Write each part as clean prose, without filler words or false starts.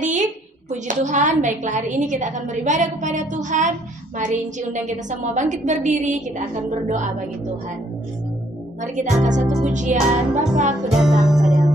adik-adik, puji Tuhan, baiklah hari ini kita akan beribadah kepada Tuhan. Mari Inci undang kita semua bangkit berdiri, kita akan berdoa bagi Tuhan. Mari kita angkat satu pujian, Bapa aku datang padamu.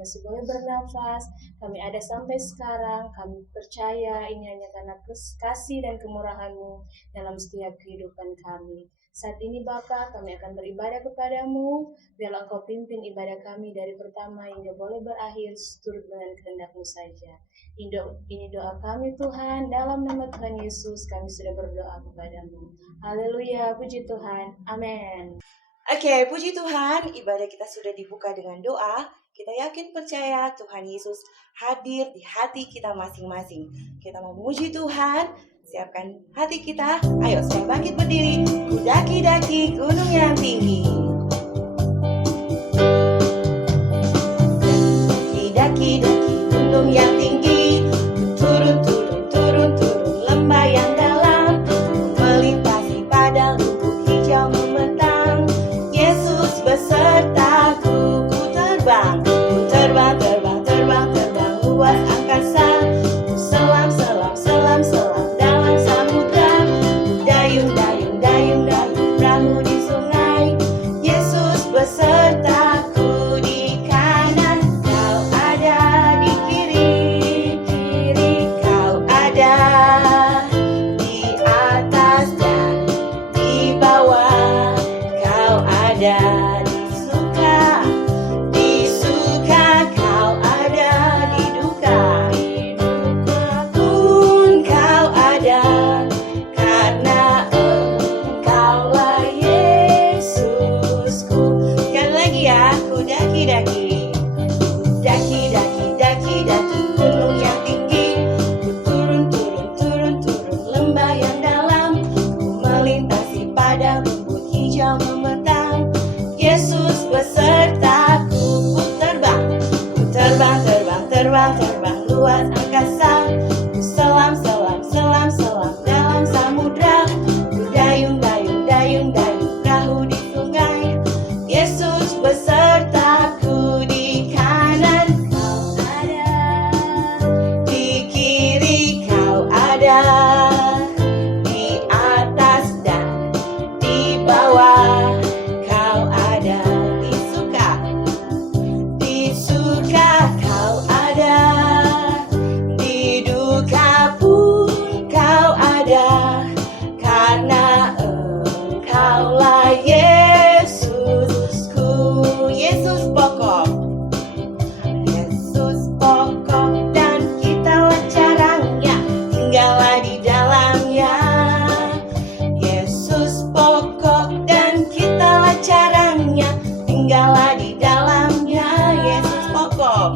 Masih boleh bernafas, kami ada sampai sekarang, kami percaya ini hanya karena kasih dan kemurahan-Mu dalam setiap kehidupan kami. Saat ini Bapa, kami akan beribadah kepadamu, biarlah Engkau pimpin ibadah kami dari pertama hingga boleh berakhir seturut dengan kehendak-Mu saja. Ini doa kami Tuhan, dalam nama Tuhan Yesus kami sudah berdoa kepadamu. Haleluya, puji Tuhan, amin. Oke, puji Tuhan, ibadah kita sudah dibuka dengan doa. Kita yakin percaya Tuhan Yesus hadir di hati kita masing-masing. Kita mau memuji Tuhan, siapkan hati kita. Ayo saya bangkit berdiri, ku daki-daki gunung yang tinggi. Daki-daki gunung yang tinggi, turun lembah yang dalam, melintasi padang rumput hijau memetang. Yesus besertaku, ku terbang luas angkasa. Ku selam dalam samudra. Ku dayung perahu di sungai. Yesus besertaku di kanan, Kau ada di kiri, Kau ada di atas dan di bawah. Kau ada di suka Kau ada di duka pun Kau ada, karena Engkaulah Yesusku. Sekali lagi ya, ku daki-daki gunung yang tinggi. Ku turun lembah yang dalam. Ku melintasi padang rumput hijau memetang. Yesus besertaku, ku terbang luas angkasa. Ku selam dalam samudra. Ku dayung perahu di sungai. Yesus besertaku di kanan, Kau ada di kiri, Kau ada di atas dan di bawah. Kau ada di suka Kau ada di duka pun Kau ada, karena Engkaulah Yesusku. Yesus pokok dan kitalah caranya, tinggallah di dalamnya. Yesus pokok dan kitalah caranya, tinggallah di dalamnya.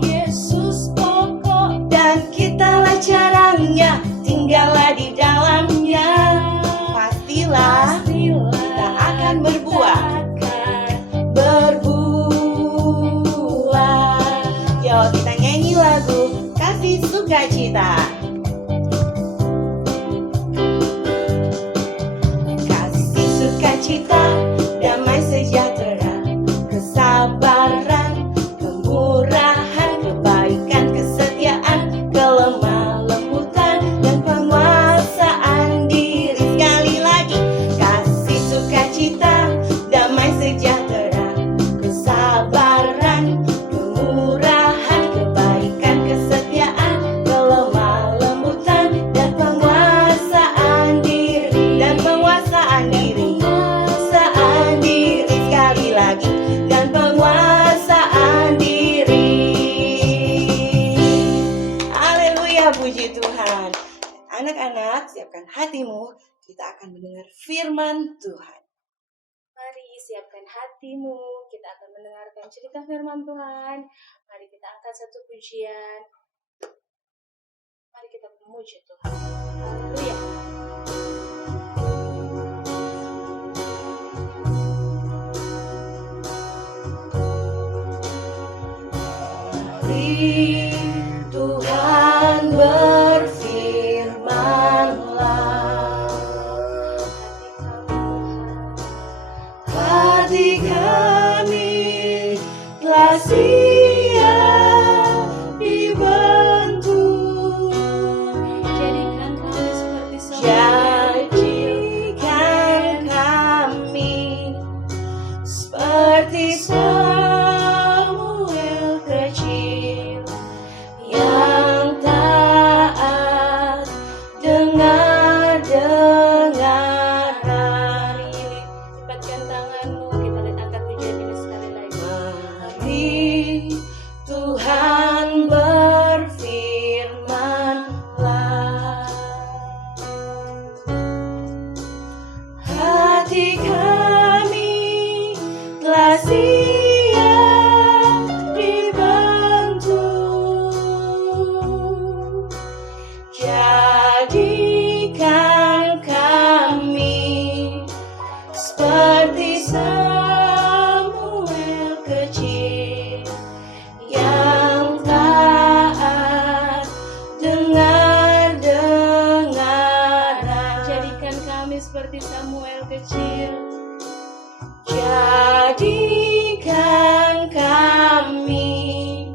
Yesus pokok dan kitalah caranya, tinggallah di dalamnya. Pastilah kita akan berbuah. Yo, kita nyanyi lagu Kasih Sukacita. Kasih sukacita, damai sejahtera, hatimu, kita akan mendengar firman Tuhan. Mari siapkan hatimu, kita akan mendengarkan cerita firman Tuhan. Mari kita angkat satu pujian. Mari kita memuji Tuhan. Haleluya. Mari Tuhan berfirman-Lah, hati kami telah siap dibentuk. Jadikan kami seperti Jadikan kami seperti Samuel kecil yang taat dengar-dengaran. Lipatkan tanganmu, kita angkat pujian ini sekali lagi. Mari Tuhan berfirman-Lah, hati kami telah siap dibentuk. Jadikan kami seperti Samuel kecil yang taat dengar-dengaran. Jadikan kami seperti Samuel kecil. Jadikan kami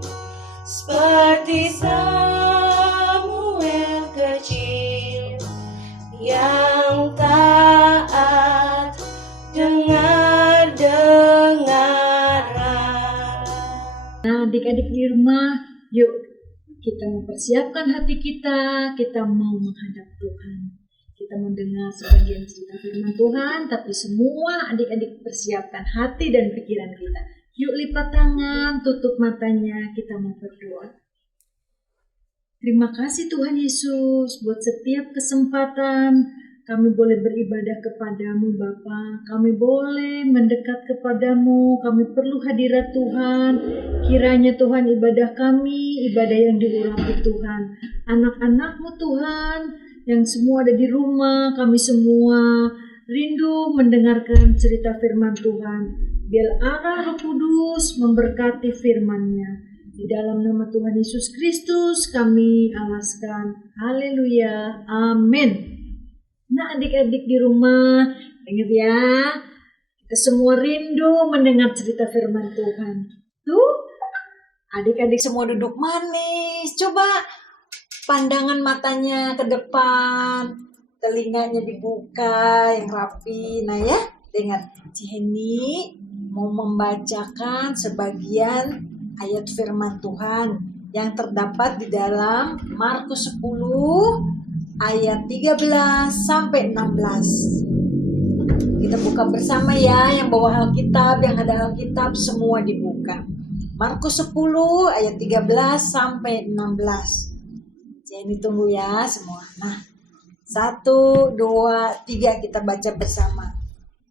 seperti Samuel kecil yang taat dengar-dengaran. Nah, adik-adik di rumah, yuk kita mempersiapkan hati kita mau menghadap Tuhan. Kita mendengar sebagian cerita firman Tuhan, tapi semua adik-adik persiapkan hati dan pikiran kita. Yuk lipat tangan, tutup matanya, kita mau berdoa. Terima kasih Tuhan Yesus buat setiap kesempatan kami boleh beribadah kepadamu Bapa. Kami boleh mendekat kepadamu, kami perlu hadirat Tuhan. Kiranya Tuhan ibadah kami, ibadah yang diurapi Tuhan. Anak-anakmu Tuhan, yang semua ada di rumah, kami semua rindu mendengarkan cerita firman Tuhan. Biar arah Roh Kudus memberkati firman-Nya. Di dalam nama Tuhan Yesus Kristus kami alaskan. Haleluya. Amin. Nah adik-adik di rumah, ingat ya, kita semua rindu mendengar cerita firman Tuhan. Tuh, adik-adik semua duduk manis. Coba pandangan matanya ke depan, telinganya dibuka yang rapi. Nah ya, dengar, Ciheni mau membacakan sebagian ayat firman Tuhan yang terdapat di dalam Markus 10 ayat 13 sampai 16. Kita buka bersama ya, yang bawa Alkitab, yang ada Alkitab semua dibuka. Markus 10 ayat 13 sampai 16. Jadi tunggu ya semua. Nah, 1, 2, 3 kita baca bersama.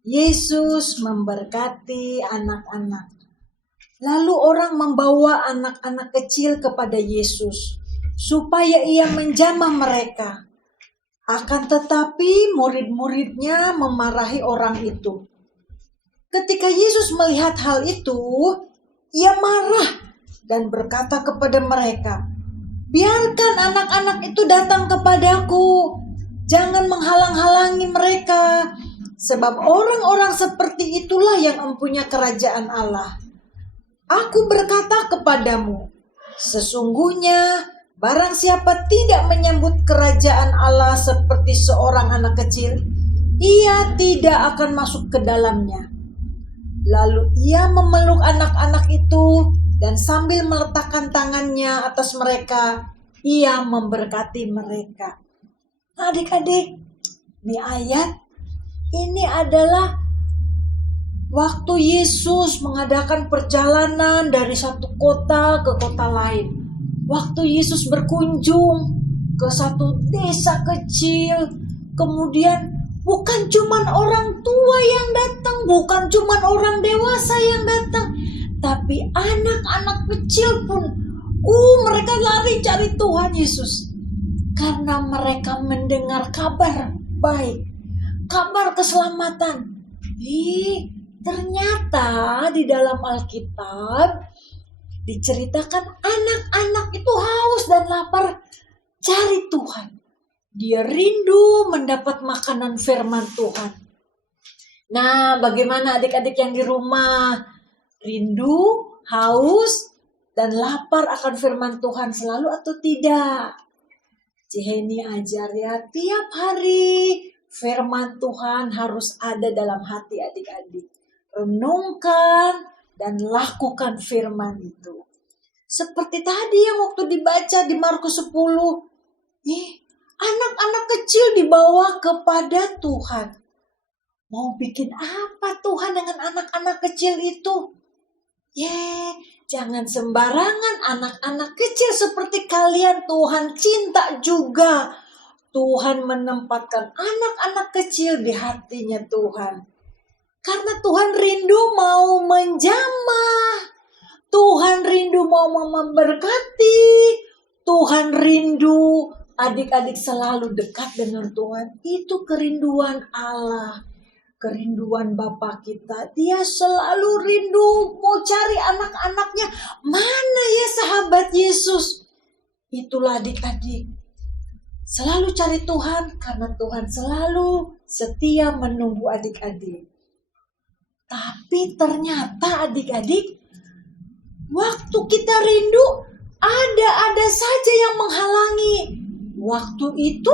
Yesus memberkati anak-anak. Lalu orang membawa anak-anak kecil kepada Yesus supaya ia menjamah mereka. Akan tetapi murid-muridnya memarahi orang itu. Ketika Yesus melihat hal itu, ia marah dan berkata kepada mereka, "Biarkan anak-anak itu datang kepadaku. Jangan menghalang-halangi mereka, sebab orang-orang seperti itulah yang mempunyai kerajaan Allah. Aku berkata kepadamu, sesungguhnya barang siapa tidak menyambut kerajaan Allah seperti seorang anak kecil, ia tidak akan masuk ke dalamnya." Lalu ia memeluk anak-anak itu dan sambil meletakkan tangannya atas mereka, ia memberkati mereka. Nah, adik-adik, ini ayat ini adalah waktu Yesus mengadakan perjalanan dari satu kota ke kota lain. Waktu Yesus berkunjung ke satu desa kecil, Kemudian bukan cuman orang tua yang datang, bukan cuman orang dewasa yang datang, tapi anak-anak kecil pun, mereka lari cari Tuhan Yesus. Karena mereka mendengar kabar baik, kabar keselamatan. Ternyata di dalam Alkitab diceritakan anak-anak itu haus dan lapar cari Tuhan. Dia rindu mendapat makanan firman Tuhan. Nah, bagaimana adik-adik yang di rumah? Rindu, haus, dan lapar akan firman Tuhan selalu atau tidak? Ciheni ajar ya, tiap hari firman Tuhan harus ada dalam hati adik-adik. Renungkan dan lakukan firman itu. Seperti tadi yang waktu dibaca di Markus 10. Anak-anak kecil dibawa kepada Tuhan. Mau bikin apa Tuhan dengan anak-anak kecil itu? Jangan sembarangan, anak-anak kecil seperti kalian Tuhan cinta juga. Tuhan menempatkan anak-anak kecil di hatinya Tuhan. Karena Tuhan rindu mau menjamah. Tuhan rindu mau memberkati. Tuhan rindu adik-adik selalu dekat dengan Tuhan. Itu kerinduan Allah. Kerinduan Bapa kita. Dia selalu rindu mau cari anak-anaknya. Mana ya sahabat Yesus? Itulah adik-adik. Selalu cari Tuhan karena Tuhan selalu setia menunggu adik-adik. Tapi ternyata adik-adik, waktu kita rindu, ada saja yang menghalangi. Waktu itu,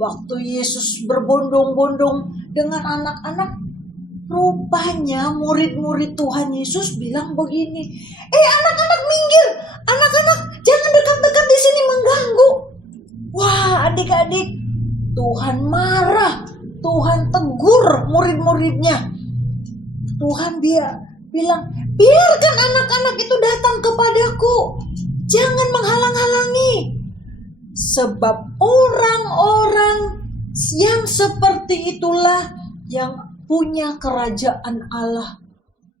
waktu Yesus berbondong-bondong dengan anak-anak, rupanya murid-murid Tuhan Yesus bilang begini, anak-anak minggir, anak-anak jangan dekat-dekat di sini mengganggu. Wah adik-adik, Tuhan marah, Tuhan tegur murid-muridnya. Tuhan bilang, biarkan anak-anak itu datang kepadaku, jangan menghalang-halangi. Sebab orang-orang yang seperti itulah yang punya kerajaan Allah.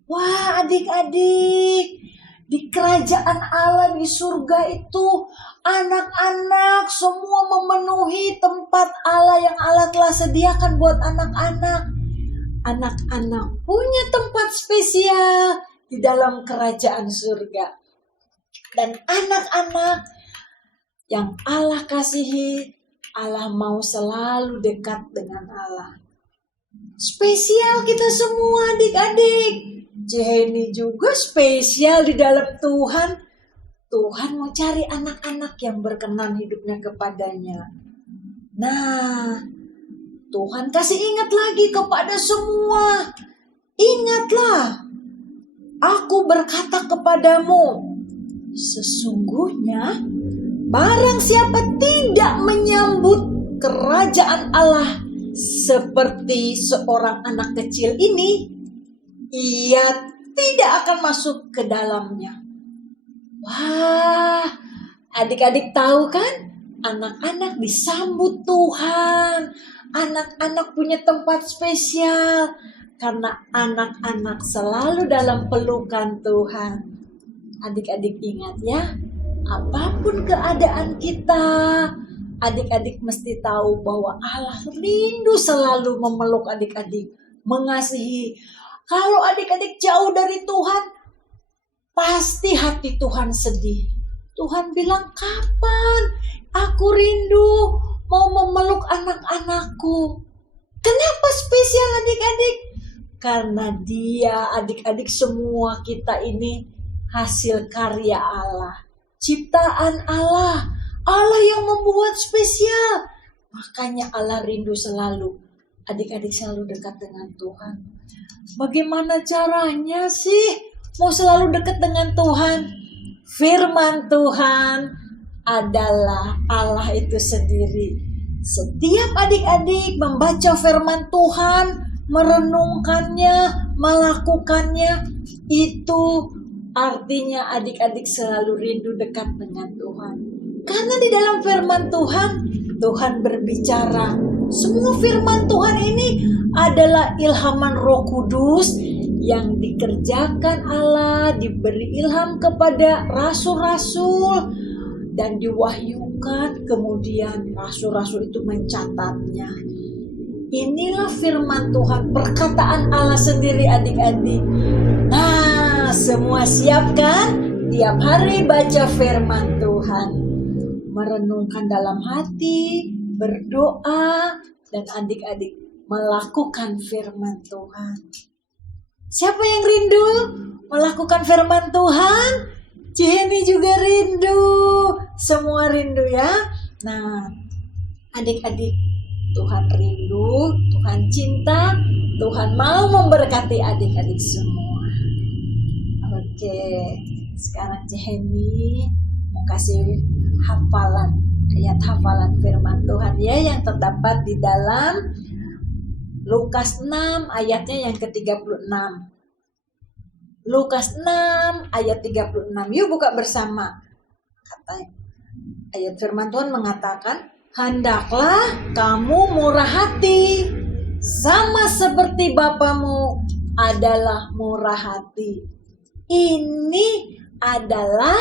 Wah adik-adik, di kerajaan Allah di surga itu anak-anak semua memenuhi tempat Allah yang Allah telah sediakan buat anak-anak. Anak-anak punya tempat spesial di dalam kerajaan surga. Dan anak-anak yang Allah kasihi, Allah mau selalu dekat dengan Allah. Spesial kita semua adik-adik. Jenny juga spesial di dalam Tuhan. Tuhan mau cari anak-anak yang berkenan hidupnya kepadanya. Nah, Tuhan kasih ingat lagi kepada semua. Ingatlah, aku berkata kepadamu, sesungguhnya barang siapa tidak menyambut kerajaan Allah seperti seorang anak kecil ini, ia tidak akan masuk ke dalamnya. Wah, adik-adik tahu kan? Anak-anak disambut Tuhan. Anak-anak punya tempat spesial. Karena anak-anak selalu dalam pelukan Tuhan. Adik-adik ingat ya, apapun keadaan kita, adik-adik mesti tahu bahwa Allah rindu selalu memeluk adik-adik, mengasihi. Kalau adik-adik jauh dari Tuhan, pasti hati Tuhan sedih. Tuhan bilang, kapan aku rindu mau memeluk anak-anakku? Kenapa spesial adik-adik? Karena dia, adik-adik semua kita ini hasil karya Allah. Ciptaan Allah. Allah yang membuat spesial. Makanya Allah rindu selalu. Adik-adik selalu dekat dengan Tuhan. Bagaimana caranya sih mau selalu dekat dengan Tuhan? Firman Tuhan adalah Allah itu sendiri. Setiap adik-adik membaca firman Tuhan, merenungkannya, melakukannya, itu artinya adik-adik selalu rindu dekat dengan Tuhan. Karena di dalam firman Tuhan, Tuhan berbicara Semua firman Tuhan ini adalah ilhaman Roh Kudus yang dikerjakan Allah, diberi ilham kepada rasul-rasul dan diwahyukan, kemudian rasul-rasul itu mencatatnya. Inilah firman Tuhan, perkataan Allah sendiri adik-adik. Nah, semua siapkan tiap hari baca firman Tuhan, merenungkan dalam hati, berdoa, dan adik-adik melakukan firman Tuhan. Siapa yang rindu melakukan firman Tuhan? Ciheni juga rindu. Semua rindu ya. Nah, adik-adik, Tuhan rindu, Tuhan cinta, Tuhan mau memberkati adik-adik semua. Oke, sekarang Ciheni mau kasih hafalan, ayat hafalan firman Tuhan ya, yang terdapat di dalam Lukas 6 ayatnya yang ke-36. Lukas 6 ayat 36. Yuk buka bersama. Kata ayat firman Tuhan mengatakan, hendaklah kamu murah hati, sama seperti Bapamu adalah murah hati. Ini adalah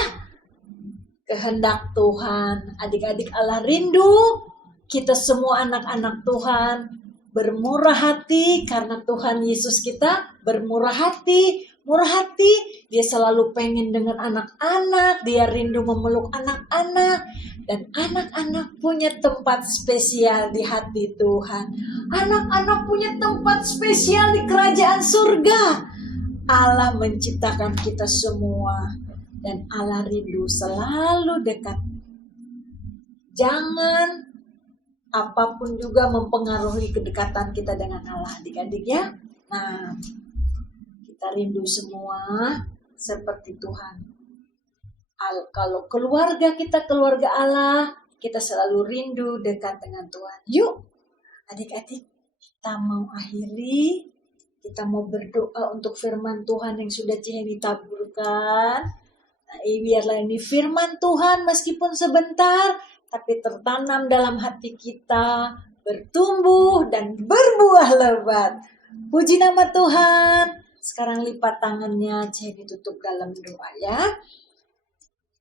kehendak Tuhan. Adik-adik, Allah rindu kita semua anak-anak Tuhan bermurah hati karena Tuhan Yesus kita bermurah hati. Murah hati, dia selalu pengen dengan anak-anak, dia rindu memeluk anak-anak. Dan anak-anak punya tempat spesial di hati Tuhan. Anak-anak punya tempat spesial di kerajaan surga. Allah menciptakan kita semua. Dan Allah rindu selalu dekat. Jangan apapun juga mempengaruhi kedekatan kita dengan Allah, adik-adik ya. Nah, kita rindu semua seperti Tuhan. Kalau keluarga kita keluarga Allah, kita selalu rindu dekat dengan Tuhan. Yuk, adik-adik, kita mau akhiri, kita mau berdoa untuk firman Tuhan yang sudah Ciheni taburkan. Nah, biarlah ini firman Tuhan meskipun sebentar, tapi tertanam dalam hati kita, bertumbuh dan berbuah lebat. Puji nama Tuhan. Sekarang lipat tangannya, Ciheni tutup dalam doa ya.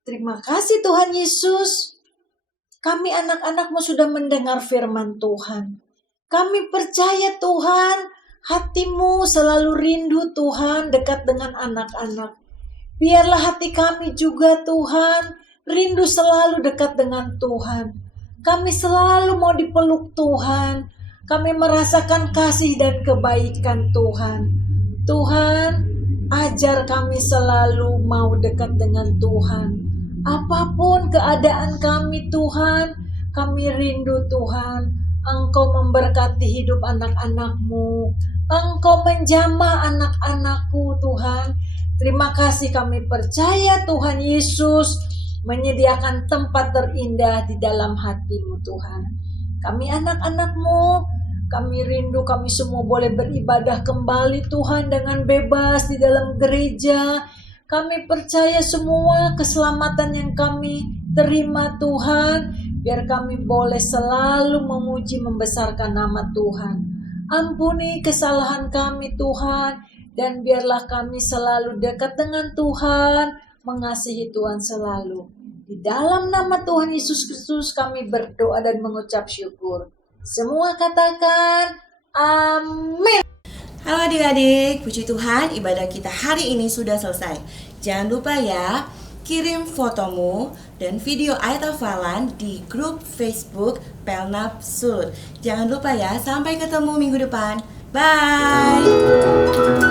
Terima kasih Tuhan Yesus. Kami anak-anak-Mu sudah mendengar firman Tuhan. Kami percaya Tuhan, hati-Mu selalu rindu Tuhan dekat dengan anak-anak. Biarlah hati kami juga Tuhan, rindu selalu dekat dengan Tuhan. Kami selalu mau dipeluk Tuhan. Kami merasakan kasih dan kebaikan Tuhan. Tuhan, ajar kami selalu mau dekat dengan Tuhan. Apapun keadaan kami Tuhan, kami rindu Tuhan. Engkau memberkati hidup anak-anak-Mu. Engkau menjamah anak-anak-Ku Tuhan. Terima kasih, kami percaya Tuhan Yesus menyediakan tempat terindah di dalam hati-Mu Tuhan. Kami anak-anak-Mu, kami rindu kami semua boleh beribadah kembali Tuhan dengan bebas di dalam gereja. Kami percaya semua keselamatan yang kami terima Tuhan, biar kami boleh selalu memuji membesarkan nama Tuhan. Ampuni kesalahan kami Tuhan, dan biarlah kami selalu dekat dengan Tuhan, mengasihi Tuhan selalu. Di dalam nama Tuhan Yesus Kristus kami berdoa dan mengucap syukur. Semua katakan amin. Halo adik-adik, puji Tuhan, ibadah kita hari ini sudah selesai. Jangan lupa ya, kirim fotomu dan video ayat hafalan di grup Facebook Pelnap Sulut. Jangan lupa ya, sampai ketemu minggu depan. Bye.